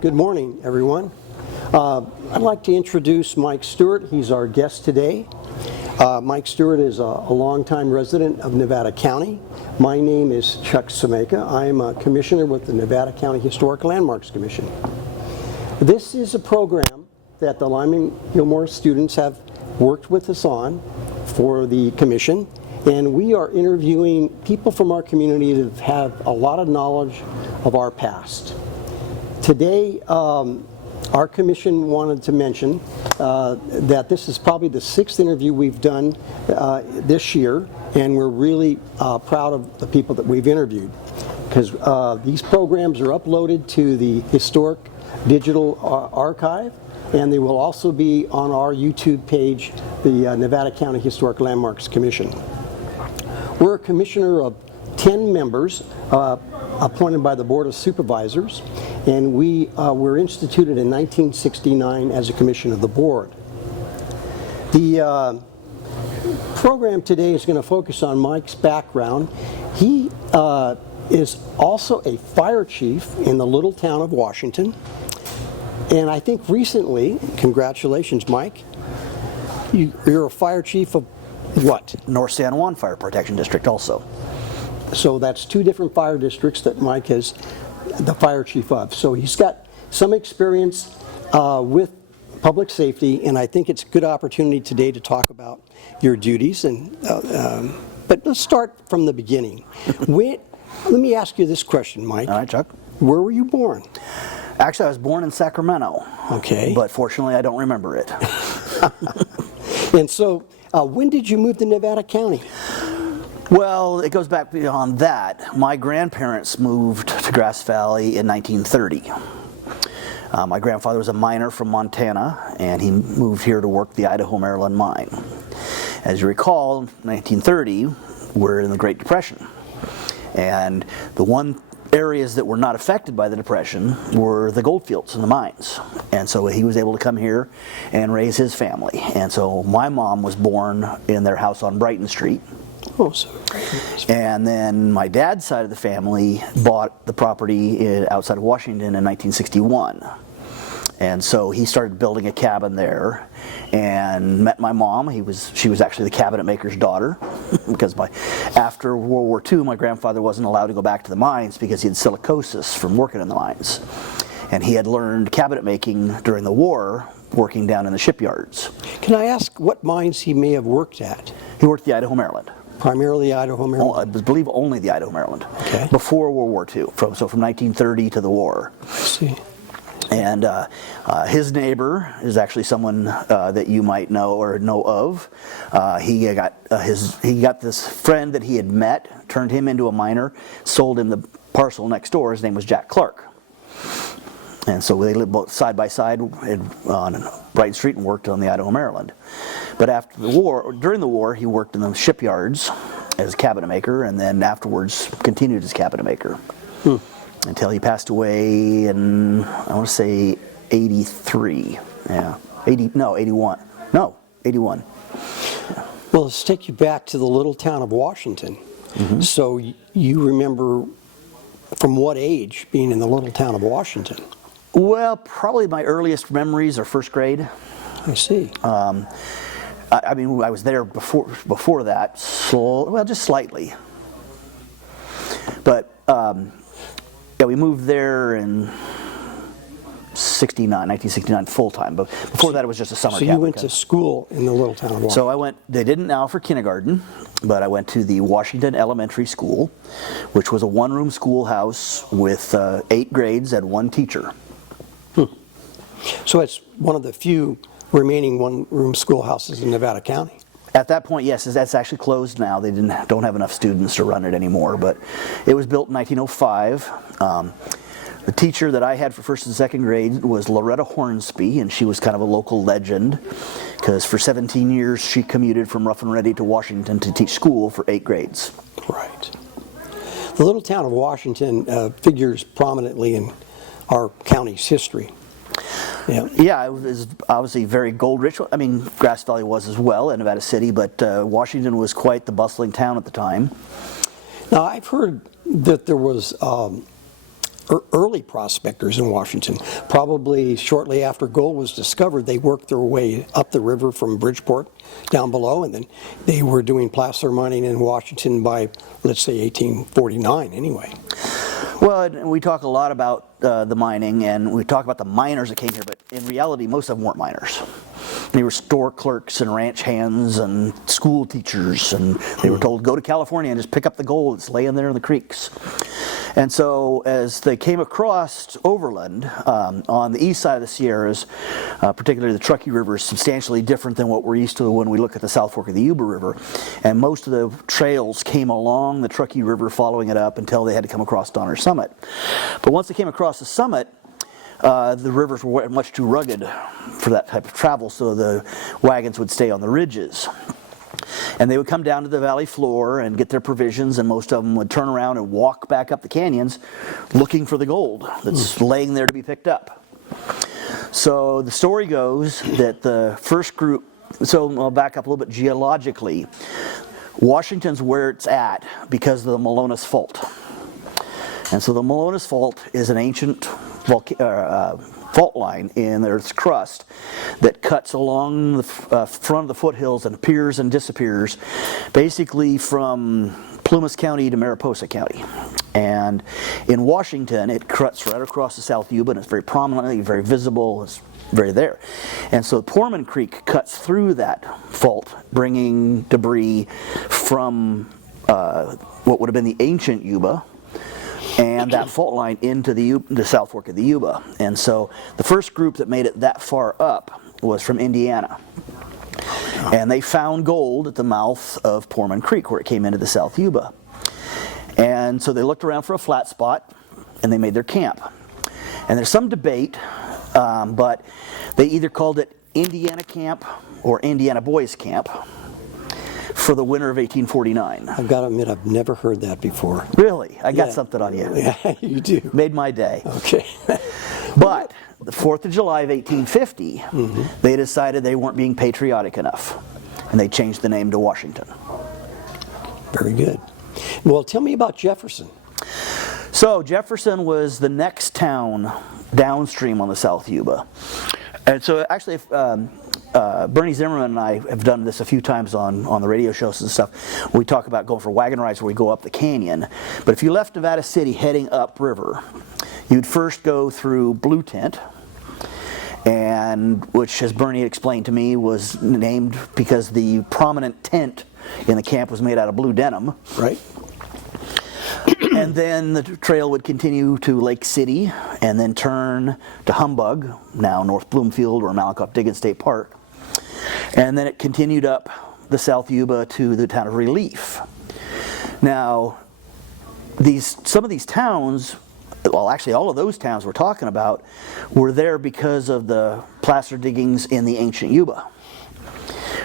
Good morning, everyone. I'd like to introduce Mike Stewart. He's our guest today. Mike Stewart is a longtime resident of Nevada County. My name is Chuck Sameka. I am a commissioner with the Nevada County Historic Landmarks Commission. This is a program that the Lyman Gilmore students have worked with us on for the commission, and we are interviewing people from our community that have a lot of knowledge of our past. Today, our commission wanted to mention that this is probably the 6th interview we've done this year, and we're really proud of the people that we've interviewed, because these programs are uploaded to the Historic Digital Archive, and they will also be on our YouTube page, the Nevada County Historic Landmarks Commission. We're a commissioner of 10 members appointed by the Board of Supervisors, and we were instituted in 1969 as a commission of the board. The program today is going to focus on Mike's background. He is also a fire chief in the little town of Washington, and I think recently, congratulations Mike, you're a fire chief of what? North San Juan Fire Protection District also. So that's 2 different fire districts that Mike is the fire chief of. So he's got some experience with public safety, and I think it's a good opportunity today to talk about your duties. But let's start from the beginning. Let me ask you this question, Mike. All right, Chuck. Where were you born? Actually, I was born in Sacramento. Okay. But fortunately, I don't remember it. And so, when did you move to Nevada County? Well, it goes back beyond that. My grandparents moved to Grass Valley in 1930. My grandfather was a miner from Montana, and he moved here to work the Idaho-Maryland mine. As you recall, 1930, we're in the Great Depression. And the one areas that were not affected by the Depression were the gold fields and the mines. And so he was able to come here and raise his family. And so my mom was born in their house on Brighton Street. Oh, so. And then my dad's side of the family bought the property outside of Washington in 1961. And so he started building a cabin there and met my mom. She was actually the cabinet maker's daughter, because after World War II, my grandfather wasn't allowed to go back to the mines because he had silicosis from working in the mines. And he had learned cabinet making during the war, working down in the shipyards. Can I ask what mines he may have worked at? He worked the Idaho-Maryland. Primarily Idaho, Maryland? I believe only the Idaho, Maryland. Okay. Before World War II, from 1930 to the war. I see. And his neighbor is actually someone that you might know or know of. He got this friend that he had met, turned him into a miner, sold him the parcel next door. His name was Jack Clark. And so they lived both side by side on Brighton Street and worked on the Idaho, Maryland. But after the war, during the war, he worked in the shipyards as a cabinet maker, and then afterwards continued as cabinet maker until he passed away in, I want to say, 83. Yeah, 81. No, 81. Well, let's take you back to the little town of Washington. Mm-hmm. So you remember from what age being in the little town of Washington? Well, probably my earliest memories are first grade. I see. I mean, I was there before that, so, just slightly. But yeah, we moved there in 1969, full time. But before that, it was just a summer camp. So you went to school in the little town of Washington? So they didn't offer kindergarten, but I went to the Washington Elementary School, which was a one-room schoolhouse with 8 grades and 1 teacher. So it's one of the few remaining one-room schoolhouses in Nevada County? At that point, yes, that's actually closed now. They don't have enough students to run it anymore, but it was built in 1905. The teacher that I had for 1st and 2nd grade was Loretta Hornsby, and she was kind of a local legend because for 17 years she commuted from Rough and Ready to Washington to teach school for 8 grades. Right. The little town of Washington figures prominently in our county's history. Yeah, it was obviously very gold rich. I mean, Grass Valley was as well, and Nevada City, but Washington was quite the bustling town at the time. Now, I've heard that there was early prospectors in Washington. Probably shortly after gold was discovered, they worked their way up the river from Bridgeport down below, and then they were doing placer mining in Washington by, let's say, 1849 anyway. Well, and we talk a lot about the mining, and we talk about the miners that came here, but in reality, most of them weren't miners. They were store clerks and ranch hands and school teachers, and they were told, go to California and just pick up the gold. It's laying there in the creeks. And so as they came across overland, on the east side of the Sierras, particularly the Truckee River is substantially different than what we're used to when we look at the South Fork of the Yuba River. And most of the trails came along the Truckee River following it up until they had to come across Donner Summit. But once they came across the summit, the rivers were much too rugged for that type of travel, so the wagons would stay on the ridges. And they would come down to the valley floor and get their provisions, and most of them would turn around and walk back up the canyons looking for the gold that's laying there to be picked up. So the story goes that the first group, so I'll back up a little bit geologically, Washington's where it's at because of the Malones Fault. And so the Malones Fault is an ancient fault line in the Earth's crust that cuts along the front of the foothills and appears and disappears basically from Plumas County to Mariposa County. And in Washington, it cuts right across the South Yuba, and it's very prominently, very visible, it's very there. And so Poorman Creek cuts through that fault, bringing debris from what would have been the ancient Yuba and that fault line into the South Fork of the Yuba. And so the first group that made it that far up was from Indiana. And they found gold at the mouth of Poorman Creek where it came into the South Yuba. And so they looked around for a flat spot and they made their camp. And there's some debate, but they either called it Indiana Camp or Indiana Boys Camp for the winter of 1849. I've got to admit, I've never heard that before. Really? I got something on you. Yeah, you do. Made my day. Okay. But the 4th of July of 1850, they decided they weren't being patriotic enough, and they changed the name to Washington. Very good. Well, tell me about Jefferson. So Jefferson was the next town downstream on the South Yuba. And so actually, Bernie Zimmerman and I have done this a few times on the radio shows and stuff. We talk about going for wagon rides where we go up the canyon. But if you left Nevada City heading upriver, you'd first go through Blue Tent, and which, as Bernie explained to me, was named because the prominent tent in the camp was made out of blue denim. Right. And then the trail would continue to Lake City and then turn to Humbug, now North Bloomfield or Malakoff-Diggins State Park. And then it continued up the South Yuba to the town of Relief. Now, some of these towns, well, actually all of those towns we're talking about, were there because of the placer diggings in the ancient Yuba,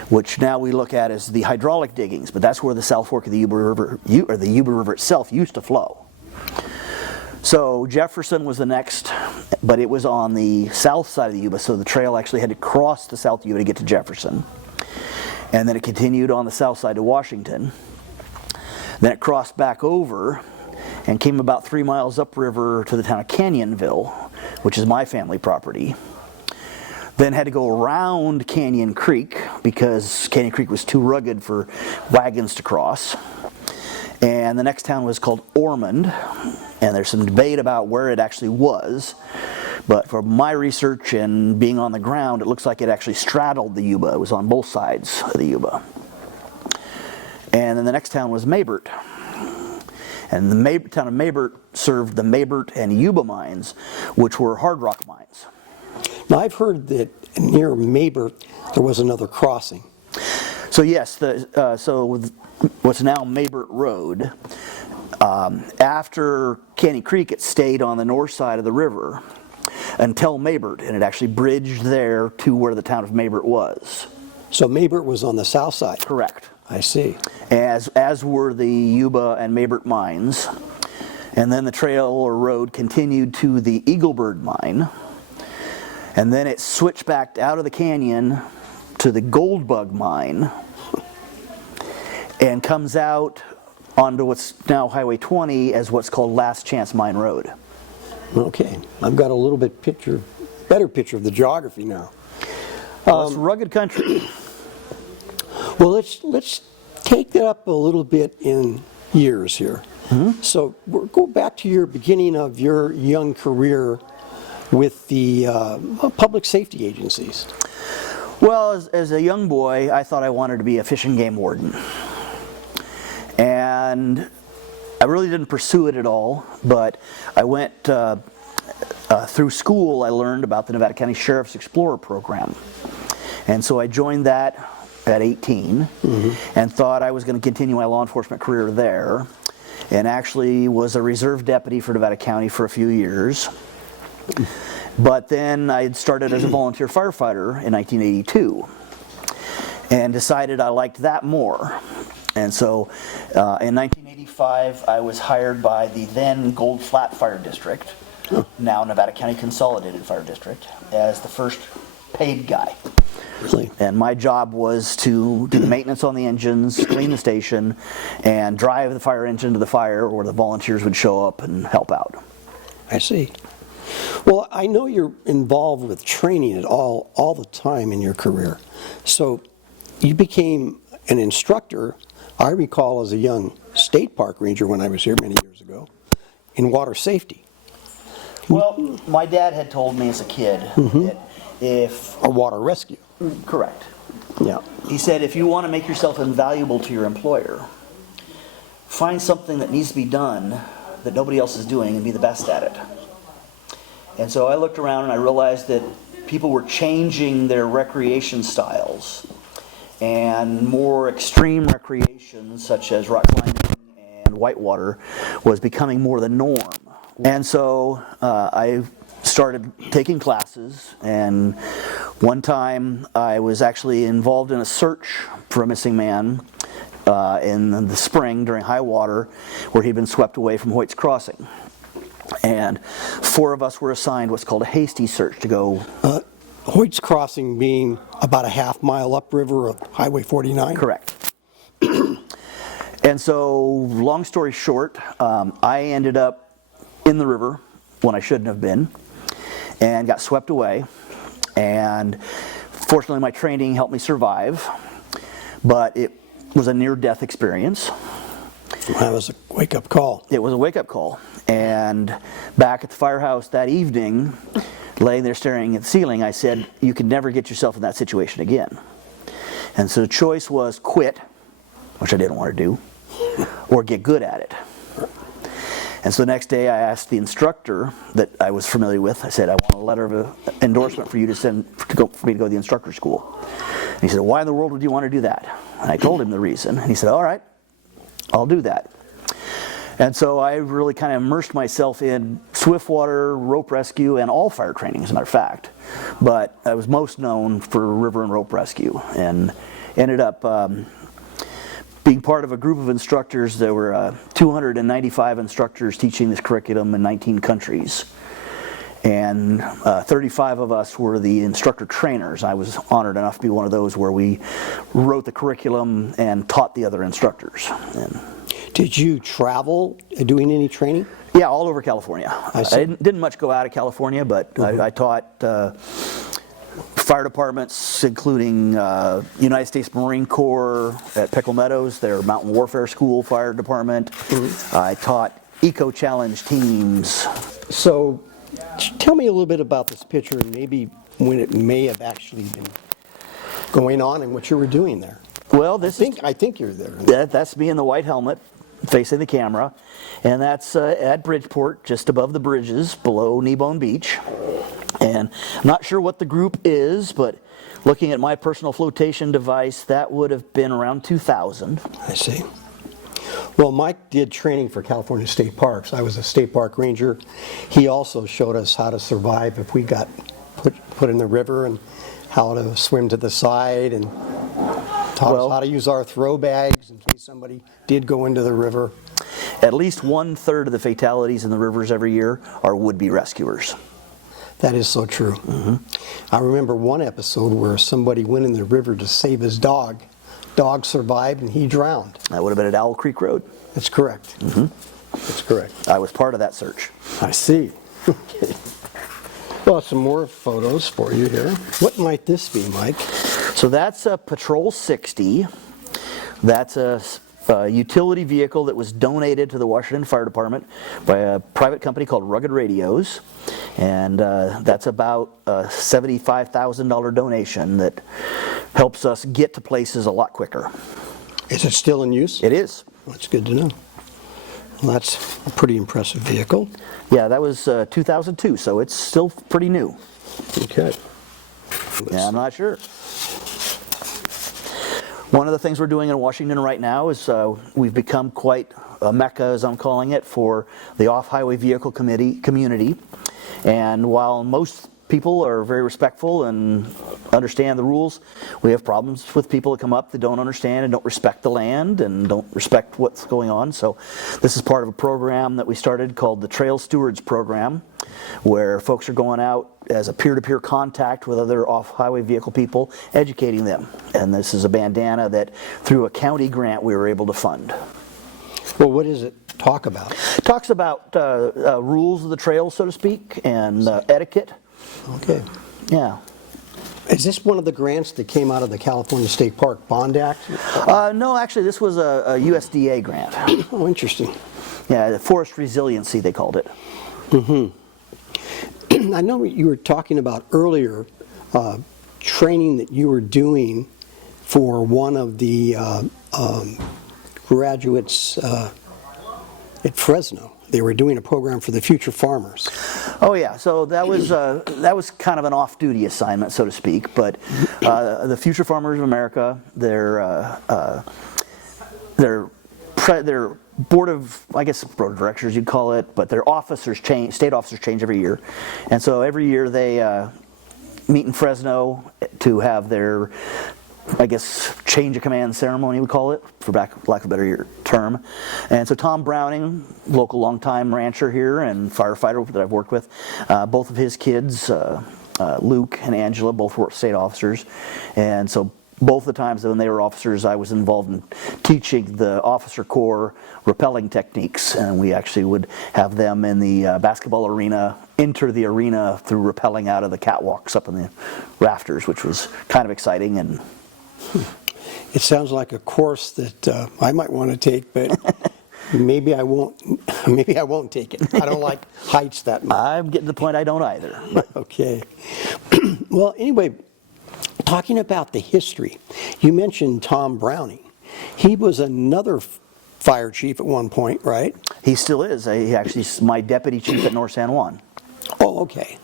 which now we look at as the hydraulic diggings, but that's where the South Fork of the Yuba River, or the Yuba River itself, used to flow. So Jefferson was the next, but it was on the south side of the Yuba, so the trail actually had to cross the South Yuba to get to Jefferson. And then it continued on the south side to Washington. Then it crossed back over and came about 3 miles upriver to the town of Canyonville, which is my family property. Then had to go around Canyon Creek because Canyon Creek was too rugged for wagons to cross. And the next town was called Ormond, and there's some debate about where it actually was. But from my research and being on the ground, it looks like it actually straddled the Yuba. It was on both sides of the Yuba. And then the next town was Maybert. And the town of Maybert served the Maybert and Yuba mines, which were hard rock mines. Now, I've heard that near Maybert there was another crossing. So yes, so what's now Maybert Road, after Caney Creek, it stayed on the north side of the river until Maybert, and it actually bridged there to where the town of Maybert was. So Maybert was on the south side? Correct. I see. As were the Yuba and Maybert mines. And then the trail or road continued to the Eaglebird mine. And then it switched back out of the canyon to the Goldbug mine and comes out onto what's now Highway 20 as what's called Last Chance Mine Road. Okay, I've got a little bit better picture of the geography now. Well, it's rugged country. Well, let's take that up a little bit in years here. So go back to your beginning of your young career with the public safety agencies. Well, as a young boy, I thought I wanted to be a fish and game warden. And I really didn't pursue it at all, but I went through school. I learned about the Nevada County Sheriff's Explorer program. And so I joined that at 18 and thought I was going to continue my law enforcement career there, and actually was a reserve deputy for Nevada County for a few years. But then I had started as a volunteer firefighter in 1982 and decided I liked that more. And so in 1985 I was hired by the then Gold Flat Fire District, now Nevada County Consolidated Fire District, as the first paid guy. Really? And my job was to do the maintenance on the engines, clean the station, and drive the fire engine to the fire where the volunteers would show up and help out. I see. Well, I know you're involved with training all the time in your career. So you became an instructor, I recall, as a young state park ranger when I was here many years ago, in water safety. Well, my dad had told me as a kid that if... Or water rescue. Correct. Yeah. He said, if you want to make yourself invaluable to your employer, find something that needs to be done that nobody else is doing and be the best at it. And so I looked around and I realized that people were changing their recreation styles, and more extreme recreation such as rock climbing and whitewater was becoming more the norm. And so I started taking classes, and one time I was actually involved in a search for a missing man in the spring during high water where he'd been swept away from Hoyt's Crossing. And 4 of us were assigned what's called a hasty search to go. Hoyt's Crossing being about a half mile upriver of Highway 49? Correct. And so, long story short, I ended up in the river when I shouldn't have been and got swept away. And fortunately, my training helped me survive, but it was a near-death experience. That was a wake-up call. It was a wake-up call. And back at the firehouse that evening, laying there staring at the ceiling, I said, you can never get yourself in that situation again. And so the choice was quit, which I didn't want to do, or get good at it. And so the next day I asked the instructor that I was familiar with, I said, I want a letter of endorsement for you to send for me to go to the instructor school. And he said, why in the world would you want to do that? And I told him the reason. And he said, all right, I'll do that. And so I really kind of immersed myself in swiftwater, rope rescue, and all fire training, as a matter of fact. But I was most known for river and rope rescue, and ended up being part of a group of instructors. There were 295 instructors teaching this curriculum in 19 countries. And 35 of us were the instructor trainers. I was honored enough to be one of those where we wrote the curriculum and taught the other instructors. And did you travel doing any training? yeah, all over California. I see. I didn't much go out of California, but I taught fire departments, including United States Marine Corps at Pickle Meadows, their Mountain Warfare School Fire Department. I taught eco-challenge teams. So tell me a little bit about this picture and maybe when it may have actually been going on and what you were doing there. Well, I think you're there. that's me in the white helmet facing the camera, and that's at Bridgeport, just above the bridges below Kneebone Beach. And I'm not sure what the group is, but looking at my personal flotation device, that would have been around 2,000. I see. Well, Mike did training for California State Parks. I was a state park ranger. He also showed us how to survive if we got put in the river, and how to swim to the side, and taught us how to use our throw bags in case somebody did go into the river. At least 1/3 of the fatalities in the rivers every year are would-be rescuers. That is so true. I remember one episode where somebody went in the river to save his dog. Dog survived and he drowned. That would have been at Owl Creek Road. That's correct. That's correct. I was part of that search. I see. Okay. Well, some more photos for you here. What might this be, Mike? So that's a Patrol 60. That's a utility vehicle that was donated to the Washington Fire Department by a private company called Rugged Radios. And that's about a $75,000 donation that helps us get to places a lot quicker. Is it still in use? It is. That's good to know. Well, that's a pretty impressive vehicle. Yeah, that was 2002, so it's still pretty new. Okay. Yeah, I'm not sure. One of the things we're doing in Washington right now is we've become quite a mecca, as I'm calling it, for the off-highway vehicle community. And while most people are very respectful and understand the rules, we have problems with people that come up that don't understand and don't respect the land and don't respect what's going on. So this is part of a program that we started called the Trail Stewards Program, where folks are going out as a peer-to-peer contact with other off-highway vehicle people, educating them. And this is a bandana that, through a county grant, we were able to fund. Well, what does it talk about? It talks about rules of the trail, so to speak, and etiquette. Okay. Yeah. Is this one of the grants that came out of the California State Park Bond Act? No, actually, this was a USDA grant. Oh, interesting. Yeah, the forest resiliency, they called it. I know you were talking about earlier training that you were doing for one of the graduates at Fresno. They were doing a program for the future farmers. Oh yeah, so that was kind of an off-duty assignment, so to speak. But the Future Farmers of America, their board of, I guess, board of directors you'd call it, but their officers change, state officers change every year, and so every year they meet in Fresno to have their, I guess, change of command ceremony, we call it, for lack of a better term. And so Tom Browning, local longtime rancher here and firefighter that I've worked with, both of his kids, Luke and Angela, both were state officers. And so both the times when they were officers, I was involved in teaching the officer corps rappelling techniques. And we actually would have them in the basketball arena, enter the arena through rappelling out of the catwalks up in the rafters, which was kind of exciting. And it sounds like a course that I might want to take, but maybe I won't. Maybe I won't take it. I don't like heights that much. I'm getting to the point I don't either. Okay. Well, anyway, talking about the history, you mentioned Tom Browning. He was another fire chief at one point, right? He still is. He actually is my deputy chief at North San Juan. Oh, okay.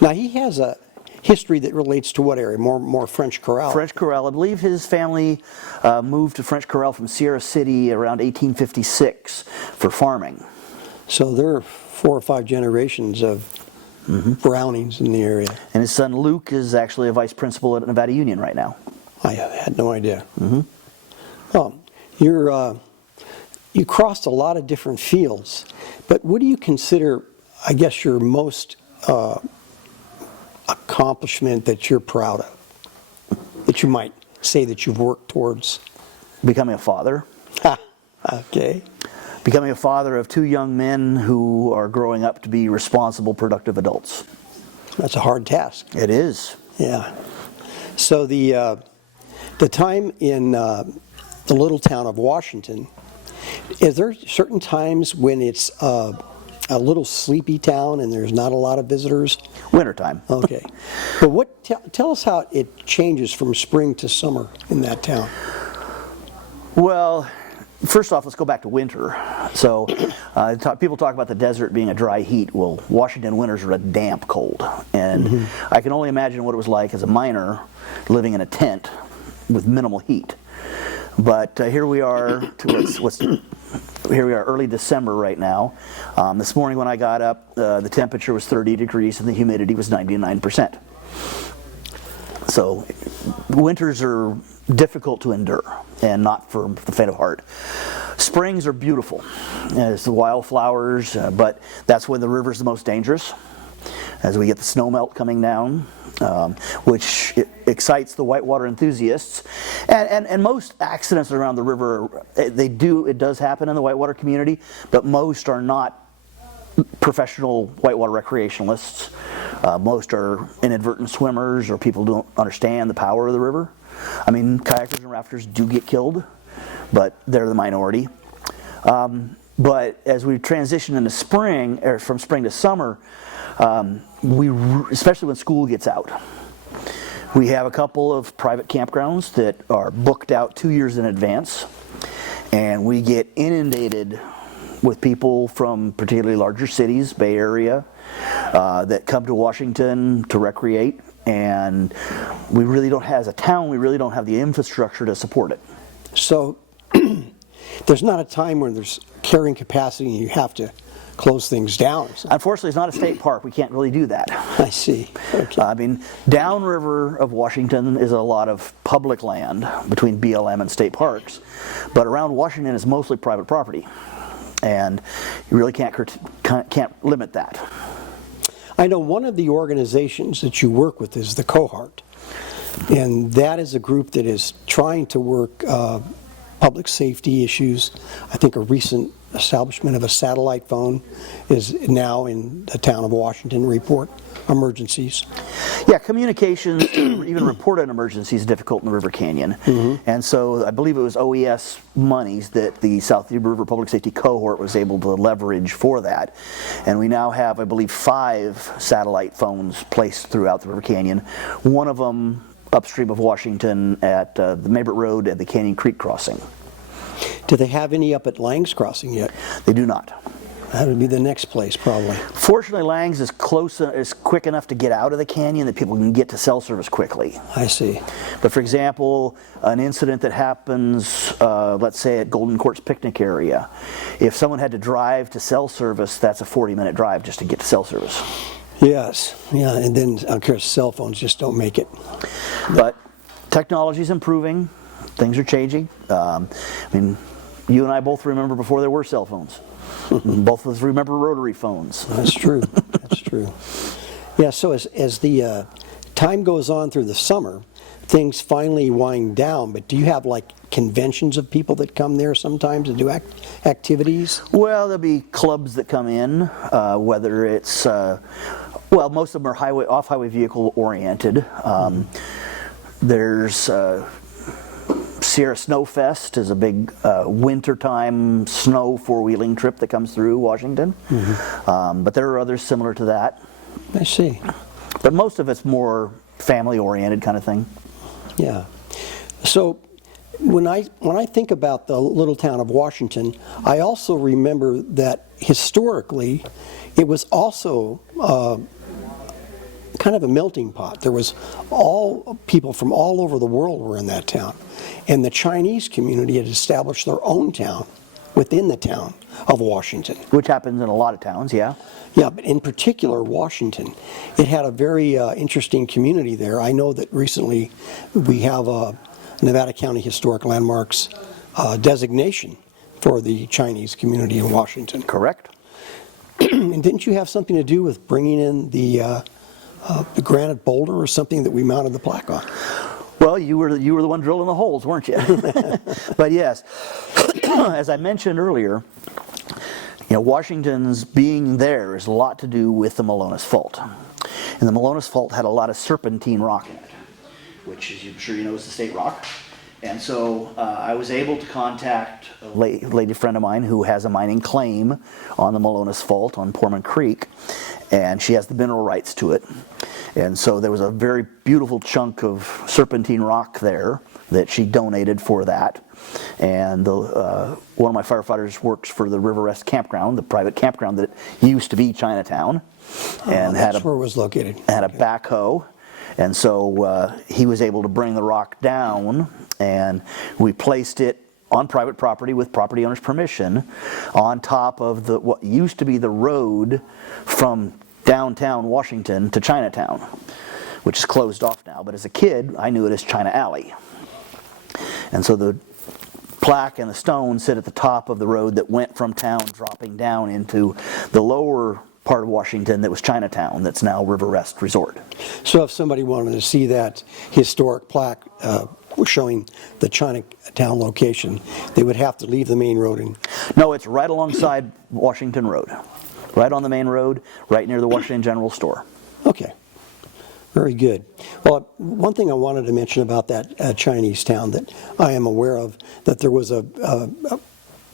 Now he has a history that relates to what area? More French Corral. French Corral. I believe his family moved to French Corral from Sierra City around 1856 for farming. So there are 4 or 5 generations of Brownings in the area. And his son Luke is actually a vice principal at Nevada Union right now. I had no idea. Oh, you crossed a lot of different fields, but what do you consider, I guess, your most accomplishment that you're proud of, that you might say that you've worked towards? Becoming a father. Okay. Becoming a father of 2 young men who are growing up to be responsible, productive adults. That's a hard task. It is. Yeah. So the time in the little town of Washington, is there certain times when it's a little sleepy town and there's not a lot of visitors? Wintertime. Okay. But tell us how it changes from spring to summer in that town. Well, first off, let's go back to winter. So people talk about the desert being a dry heat. Well, Washington winters are a damp cold. And I can only imagine what it was like as a miner living in a tent with minimal heat. But here we are, here we are early December right now. This morning when I got up, the temperature was 30 degrees and the humidity was 99%. So winters are difficult to endure and not for the faint of heart. Springs are beautiful. It's the wildflowers, but that's when the river's the most dangerous, as we get the snow melt coming down, which excites the whitewater enthusiasts. And most accidents around the river, it does happen in the whitewater community, but most are not professional whitewater recreationalists. Most are inadvertent swimmers or people who don't understand the power of the river. I mean, kayakers and rafters do get killed, but they're the minority. But as we transition into spring, or from spring to summer, especially when school gets out, we have a couple of private campgrounds that are booked out 2 years in advance, and we get inundated with people from particularly larger cities, Bay Area, that come to Washington to recreate, and we really don't have, as a town, we really don't have the infrastructure to support it. So there's not a time when there's carrying capacity and you have to close things down or something. Unfortunately, it's not a state park. We can't really do that. I see. Okay. I mean, downriver of Washington is a lot of public land between BLM and state parks, but around Washington is mostly private property, and you really can't limit that. I know one of the organizations that you work with is the Cohort, and that is a group that is trying to work public safety issues. I think a recent establishment of a satellite phone is now in the town of Washington report emergencies. Yeah, communications to even report an emergency is difficult in the River Canyon. And so I believe it was OES monies that the South River Public Safety Cohort was able to leverage for that. And we now have, I believe, 5 satellite phones placed throughout the River Canyon. One of them upstream of Washington at the Maybert Road at the Canyon Creek crossing. Do they have any up at Lang's Crossing yet? They do not. That would be the next place, probably. Fortunately, Lang's is quick enough to get out of the canyon that people can get to cell service quickly. I see. But for example, an incident that happens, let's say at Golden Court's picnic area, if someone had to drive to cell service, that's a 40-minute drive just to get to cell service. Yes, yeah, and then of course cell phones just don't make it. But technology's improving, things are changing. I mean, you and I both remember before there were cell phones. Both of us remember rotary phones. That's true. That's true. Yeah. So as the time goes on through the summer, things finally wind down. But do you have like conventions of people that come there sometimes to do activities? Well, there'll be clubs that come in, whether it's well, most of them are off-highway vehicle oriented. There's Sierra Snow Fest is a big wintertime snow four-wheeling trip that comes through Washington. But there are others similar to that. I see. But most of it's more family-oriented kind of thing. Yeah. So when I think about the little town of Washington, I also remember that historically it was also kind of a melting pot. There was all people from all over the world were in that town. And the Chinese community had established their own town within the town of Washington. Which happens in a lot of towns, yeah. Yeah, but in particular, Washington, it had a very interesting community there. I know that recently we have a Nevada County Historic Landmarks designation for the Chinese community in Washington. Correct. And didn't you have something to do with bringing in the granite boulder or something that we mounted the plaque on? Well, you were the one drilling the holes, weren't you? But yes, as I mentioned earlier, you know, Washington's being there is a lot to do with the Malones Fault. And the Malones Fault had a lot of serpentine rock in it, which, as I'm sure you know, is the state rock. And so I was able to contact a lady friend of mine who has a mining claim on the Malones Fault on Poorman Creek, and she has the mineral rights to it. And so there was a very beautiful chunk of serpentine rock there that she donated for that. And one of my firefighters works for the River Rest Campground, the private campground that used to be Chinatown. And that's where it was located. Had a backhoe. And so he was able to bring the rock down, and we placed it on private property with property owner's permission on top of what used to be the road from downtown Washington to Chinatown, which is closed off now. But as a kid, I knew it as China Alley. And so the plaque and the stone sit at the top of the road that went from town dropping down into the lower part of Washington that was Chinatown, that's now River Rest Resort. So if somebody wanted to see that historic plaque showing the Chinatown location, they would have to leave the main road. No, it's right alongside Washington Road. right on the main road, right near the Washington General Store. Okay. Very good. Well, one thing I wanted to mention about that Chinese town that I am aware of, that there was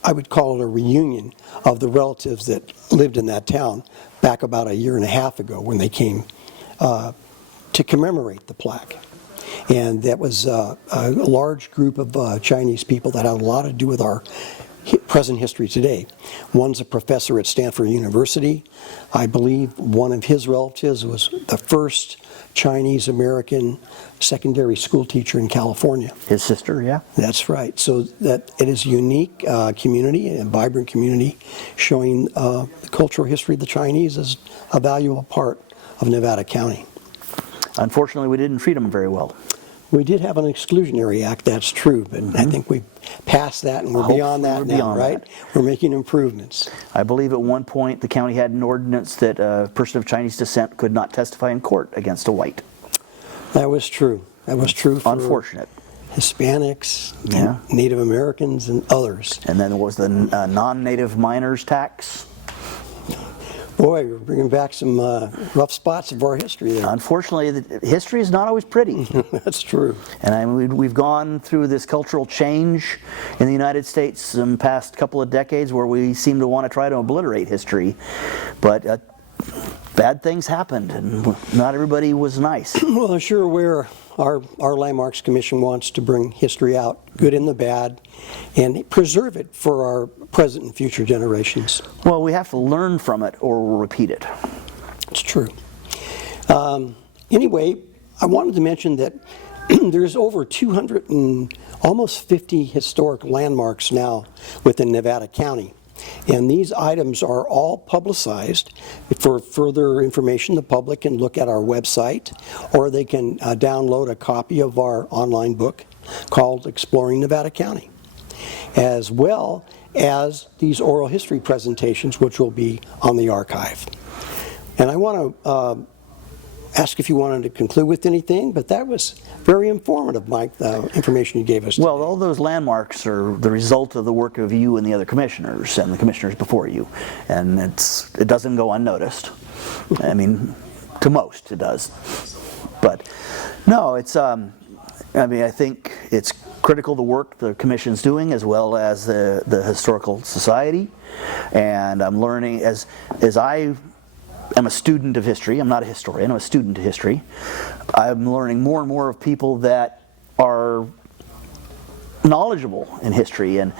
I would call it a reunion of the relatives that lived in that town back about a year and a half ago when they came to commemorate the plaque. And that was a large group of Chinese people that had a lot to do with our present history today. One's a professor at Stanford University. I believe one of his relatives was the first Chinese-American secondary school teacher in California. His sister, yeah. That's right. So that it is a unique community, a vibrant community, showing the cultural history of the Chinese as a valuable part of Nevada County. Unfortunately, we didn't treat them very well. We did have an exclusionary act, that's true, but I think we passed that and we're beyond that now, right? We're making improvements. I believe at one point the county had an ordinance that a person of Chinese descent could not testify in court against a white. That was true. That was true for Unfortunate. Hispanics, Yeah. Native Americans, and others. And then there was the non-native minors tax. Boy, we're bringing back some rough spots of our history there. Unfortunately, history is not always pretty. That's true. And we've gone through this cultural change in the United States in the past couple of decades where we seem to want to try to obliterate history. But bad things happened, and not everybody was nice. Well, I'm sure aware our Landmarks Commission wants to bring history out, good and the bad, and preserve it for our present and future generations. Well, we have to learn from it or we'll repeat it. It's true. Anyway, I wanted to mention that there's over 200 and almost 50 historic landmarks now within Nevada County. And these items are all publicized. For further information, the public can look at our website, or they can download a copy of our online book called Exploring Nevada County, as well as these oral history presentations, which will be on the archive. And I want to ask if you wanted to conclude with anything, but that was very informative, Mike, the information you gave us today. Well, all those landmarks are the result of the work of you and the other commissioners and the commissioners before you. And it doesn't go unnoticed. I mean, to most it does. But no, it's, I mean, I think it's critical the work the commission's doing as well as the Historical Society. And I'm learning as I'm a student of history. I'm not a historian. I'm a student of history. I'm learning more and more of people that are knowledgeable in history. And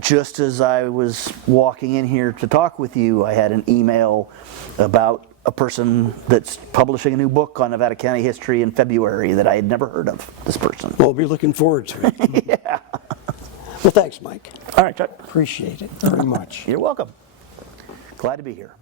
just as I was walking in here to talk with you, I had an email about a person that's publishing a new book on Nevada County history in February that I had never heard of, this person. We'll be looking forward to it. Yeah. Well, thanks, Mike. All right, Chuck. Appreciate it very much. You're welcome. Glad to be here.